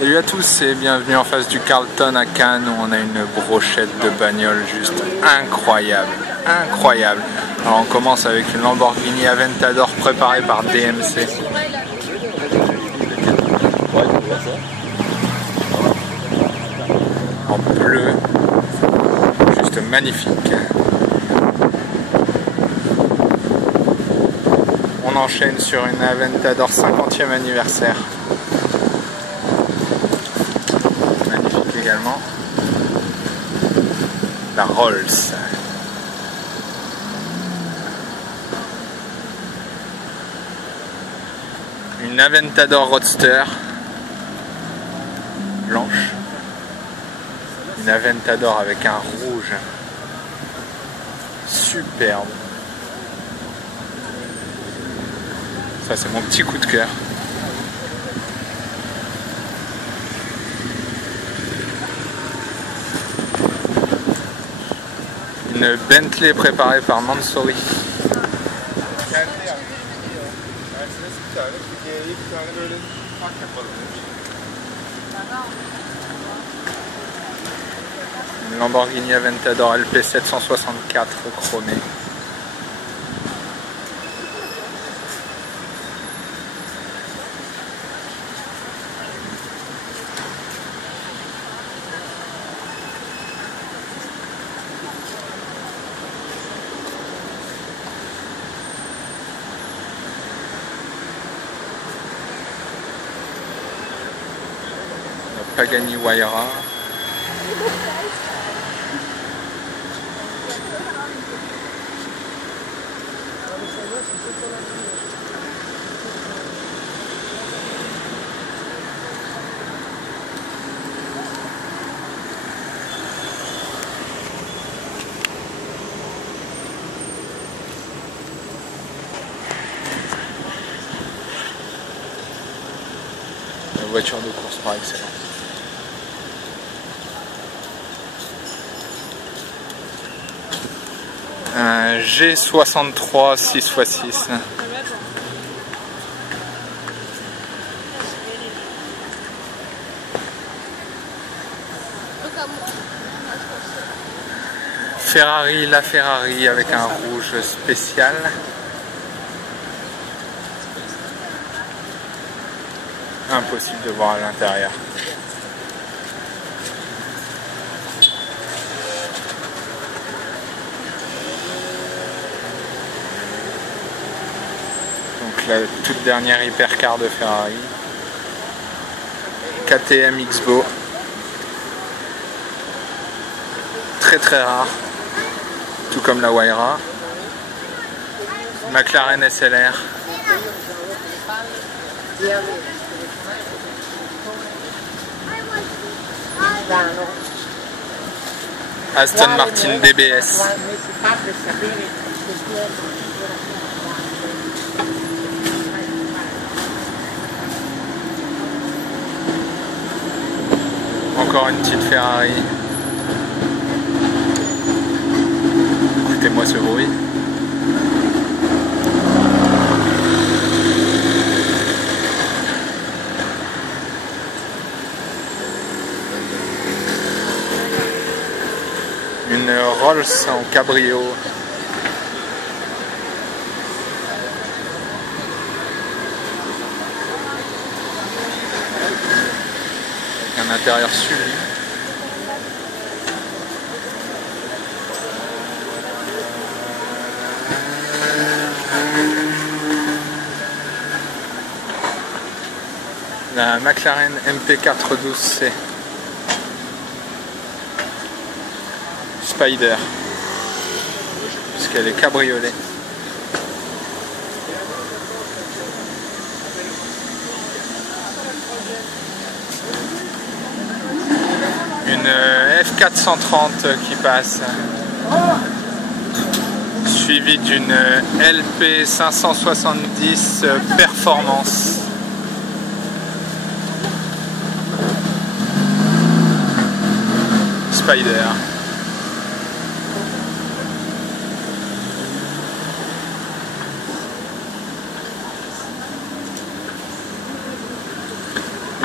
Salut à tous et bienvenue en face du Carlton à Cannes où on a une brochette de bagnoles juste incroyable, incroyable. Alors on commence avec une Lamborghini Aventador préparée par DMC. En bleu, juste magnifique. On enchaîne sur une Aventador 50e anniversaire. Magnifique également. La Rolls. Une Aventador Roadster blanche. Une Aventador avec un rouge superbe. Ça c'est mon petit coup de cœur. Une Bentley préparée par Mansory. Une Lamborghini Aventador LP 764 chromée. Pagani Huayra. La voiture de course par excellence. Un G63 6x6. Ferrari, la Ferrari avec un rouge spécial. Impossible de voir à l'intérieur. Donc la toute dernière hypercar de Ferrari. KTM X-Bow. Très très rare. Tout comme la Huayra. McLaren SLR. Aston Martin DBS. Encore une petite Ferrari. Écoutez-moi ce bruit. Une Rolls en cabrio. Avec un intérieur sublime. La McLaren MP412C. Spider, puisqu'elle est cabriolet. Une F430 qui passe, suivie d'une LP 570 Performance. Spider.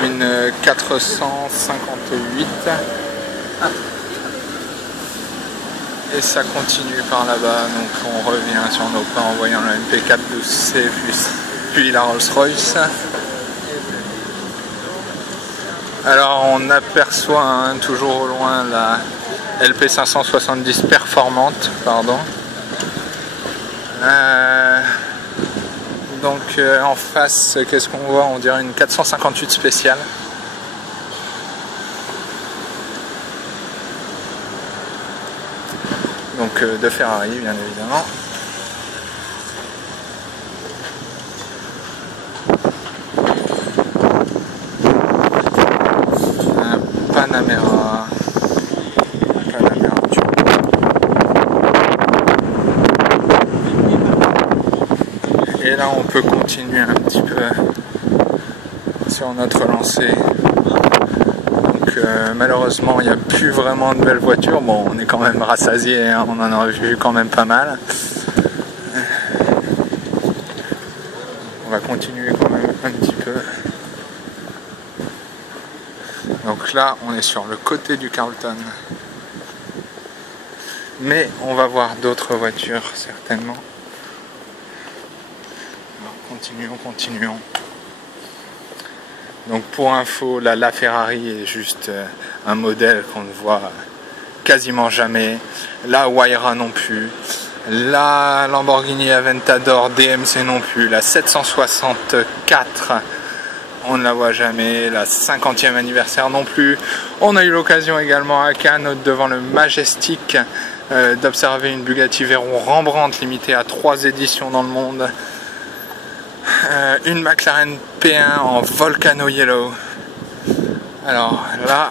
Une 458. Et ça continue par là-bas, donc on revient sur nos pas en voyant le MP4 12C puis la Rolls-Royce. Alors on aperçoit toujours au loin la LP570 performante, pardon. Donc en face, qu'est-ce qu'on voit? On dirait une 458 spéciale. Donc de Ferrari bien évidemment. Un Panamera. Et là on peut continuer un petit peu sur notre lancée. Donc malheureusement il n'y a plus vraiment de belles voitures. Bon, on est quand même rassasié, hein, on en a vu quand même pas mal. On va continuer quand même un petit peu. Donc là on est sur le côté du Carlton. Mais on va voir d'autres voitures certainement. Continuons. Donc pour info, la Ferrari est juste un modèle qu'on ne voit quasiment jamais. La Huayra non plus. La Lamborghini Aventador DMC non plus. La 764, on ne la voit jamais. La 50e anniversaire non plus. On a eu l'occasion également à Cannes, devant le Majestic, d'observer une Bugatti Veyron Rembrandt limitée à 3 éditions dans le monde. Une McLaren P1 en Volcano Yellow. Alors là,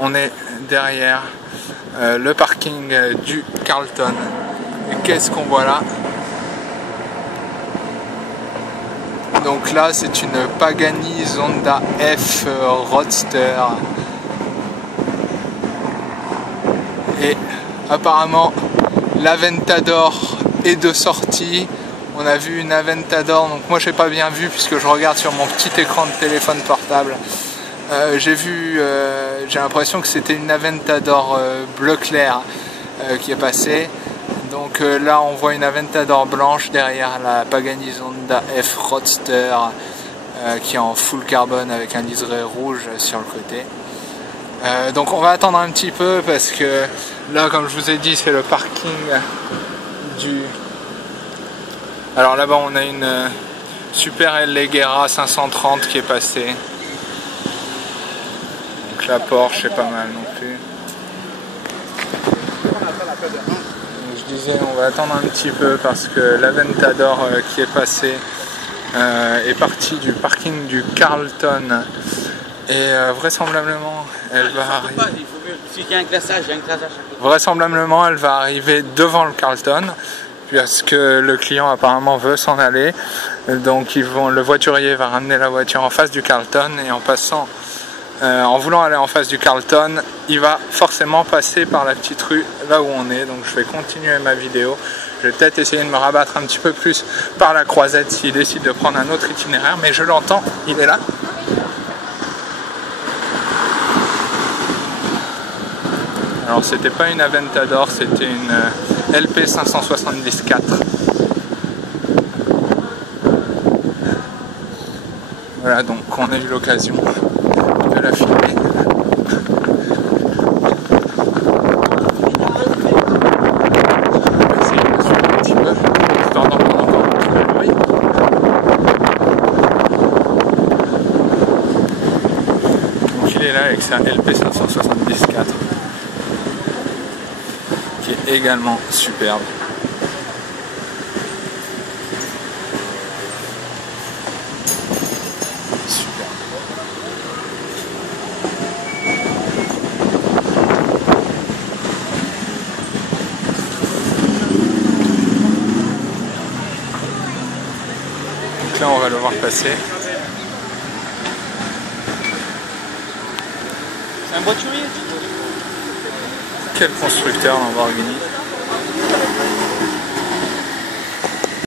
on est derrière le parking du Carlton. Et qu'est-ce qu'on voit là? Donc là, c'est une Pagani Zonda F Roadster. Et apparemment, l'Aventador est de sortie. On a vu une Aventador, donc moi j'ai pas bien vu puisque je regarde sur mon petit écran de téléphone portable. J'ai l'impression que c'était une Aventador bleu clair qui est passée. Donc là on voit une Aventador blanche derrière la Pagani Zonda F Roadster qui est en full carbone avec un liseré rouge sur le côté. Donc on va attendre un petit peu parce que là, comme je vous ai dit, c'est le parking du... Alors là-bas on a une Super Leggera 530 qui est passée. Donc la Porsche est pas mal non plus. Donc, je disais on va attendre un petit peu parce que l'Aventador qui est passée est partie du parking du Carlton. Et vraisemblablement elle va arriver. Vraisemblablement elle va arriver devant le Carlton. Parce que le client apparemment veut s'en aller, donc le voiturier va ramener la voiture en face du Carlton et en voulant aller en face du Carlton, il va forcément passer par la petite rue là où on est. Donc je vais continuer ma vidéo, je vais peut-être essayer de me rabattre un petit peu plus par la croisette s'il décide de prendre un autre itinéraire, mais je l'entends, il est là. Alors c'était pas une Aventador, c'était une LP574. Voilà, donc on a eu l'occasion de la filmer. Je vais essayer de me suivre un petit peu, histoire d'entendre encore un petit peu de bruit. Donc il est là avec sa LP574. Qui est également superbe. Superbe. Donc là on va le voir passer. C'est un voiturier. Quel constructeur Lamborghini.